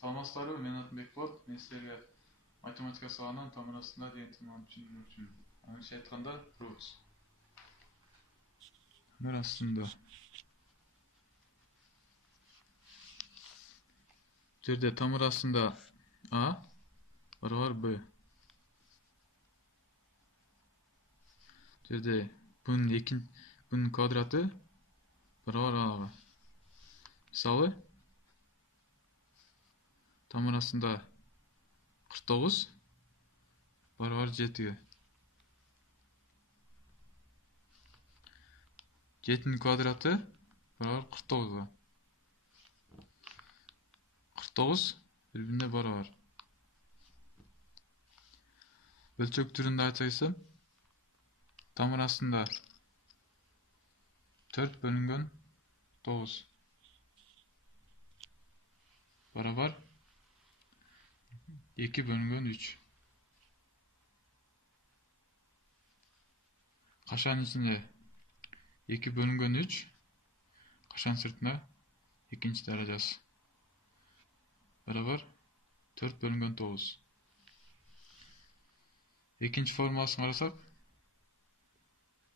Саламатсыздарбы, мен атым Бекболот. Мен силерге математика сабагынын тамырасында деген теманы түшүндүрүү үчүн оңча айтканда турабыз. Тамырасында. Бул жерде тамырасында А барабар Б. Бул жерде бунун квадраты барабар Ага. Мисалы тамырасында 49 барабар 7. 7'nin kvadraты барабар 49'a. 49 birbirine барабар. Бөлчөк түрүндө айтсам, тамырасында 4 бөлүнгөн 9 барабар 2 бөлүнгөн 3. Кашанын ичинде 2 bölüngön 3, kaşan sırtına ikinci derecesi. Beraber 4 bölüngön 9. İkinci formulasını arasak,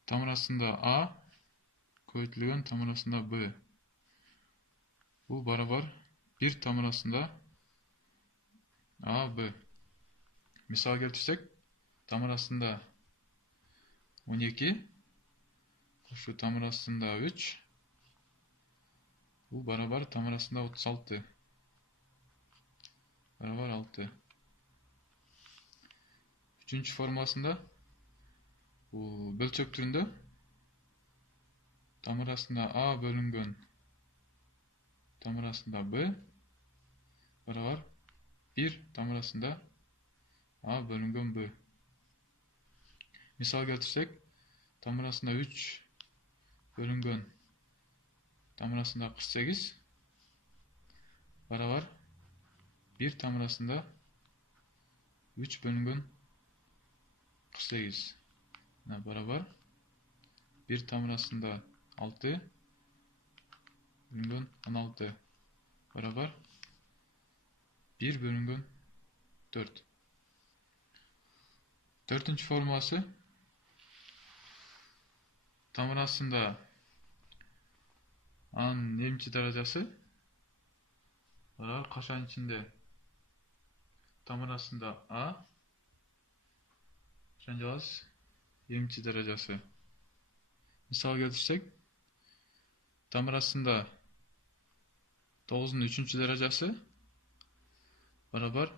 tamırasında A, köytülügön tamırasında B. Bu beraber 1 tamırasında A, B. Misal keltirsek, tamırasında 12, şu tamırasında 3, bu beraber tamırasında 36. Beraber 6. Üçüncü formulasında bu bölçök türünde tamırasında A bölüngön tamırasında B beraber 1 tamırasında A bölüngön B. Misal keltirsek, tamırasında 3 bölüngön tamırasında 48 beraber 1 tamırasında 3 bölüngön 48 beraber 1 tamırasında 6 bölüngön 16 beraber 1 bölüngön 4. Dördüncü formulası tamırasında A'nın 20 derecesi beraber kaşanın içinde tamırasında A şancağız 20 derecesi. Misal keltirsek, tamırasında 9'un 3. derecesi beraber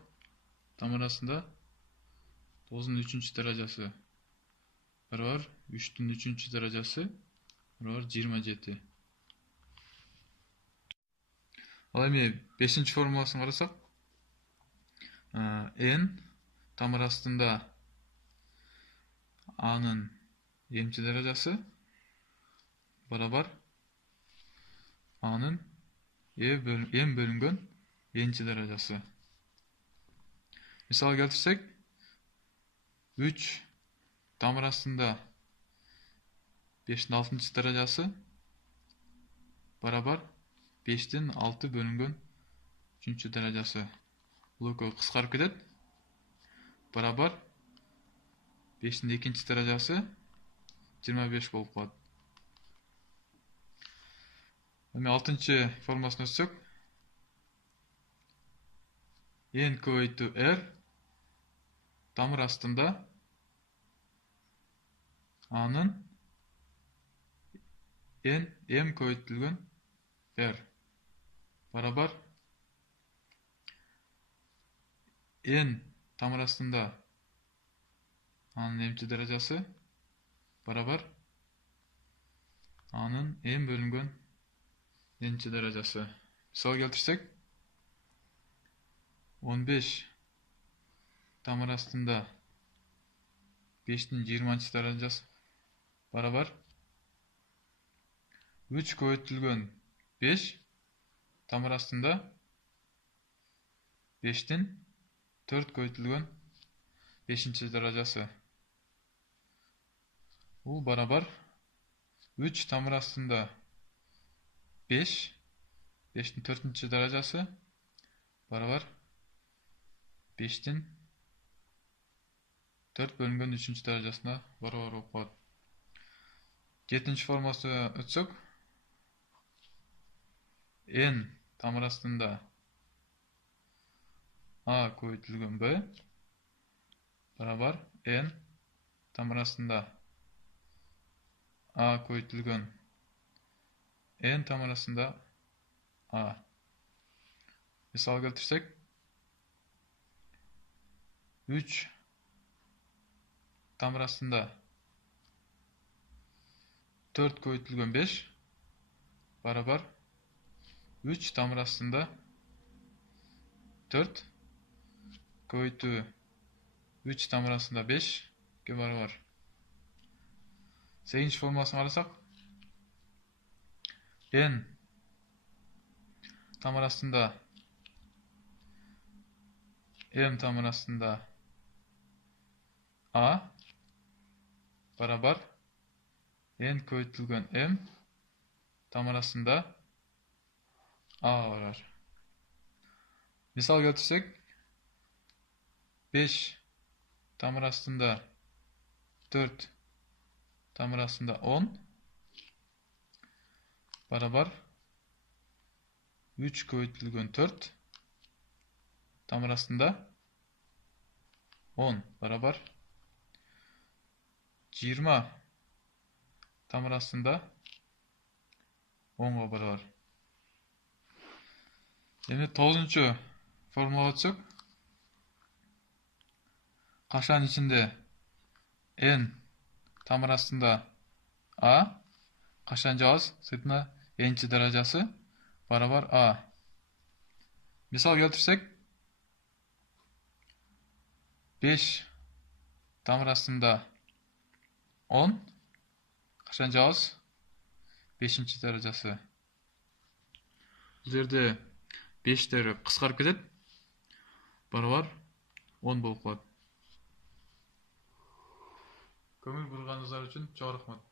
tamırasında 9'un 3. derecesi beraber 3'ün 3. derecesi beraber 27. Ал эми 5-ci formulaсын карасак, n тамырасында A'nın 20 derecesi beraber A'nın n bölüngön 7 derecesi. Misal keltirsek, 3 tamırasında 5'in 6. derecesi beraber 5'tin 6 bölüngön 3. derecesi. Бұл экөө кыскарып кетет. Beraber 5'in 2. derecesi 25 болуп калат. Эми 6-cı формуласына өтсөк, n көбөйтүү r тамыр астында A'nın m көбөйтүлгөн r beraber n tamır астында A'nın m'ci derecesi beraber A'nın m bölüngön n'ci derecesi. Misal keltirsek, 15 tamır астында 5'in 20. derecesi beraber 3 көбөйтүлгөн 5 tamır астында 5'tin 4 көбөйтүлгөн 5. derecesi. Bu beraber 3 tamır астында 5 5'in 4. derecesi барабар 5-тен 4 бөлінген 3-ші дәрежесіне барабар болып қалады. 7-ші формасы өтсек, n тамыр астында a көбейтілген b барабар n тамыр астында a көбейтілген n тамыр астында a. Мисал келтірсек, 3 тамыр астында 4 көбейтілген 5 барабар 3 тамыр астында 4 көбейту 3 тамыр астында 5 ге барабар. 8-ші формасын қарасақ, n тамыр астында m тамыр астында a барабар n көбейтілген m тамыр астында a барабар. Мисал келтірсек, 5 тамыр астында 4 тамыр астында 10 барабар 3 көбейтілген 4 тамыр астында 10 барабар 20 тамыр астында 10-ға барабар. Енді 9-ші формулаға өтсек, қашан ішінде n тамыр астында a, қашан жалғыз сыртына n-ші дәрежесі барабар a. Мисал келтірсек, 5 тамыр астында 10 қашан жалғыз 5-ші дәрежесі. Бұл жерде 5-тері қысқарып кетеді, барабар 10 болып қалады. Көңіл бөлгеніңіздер үшін чоң рахмат.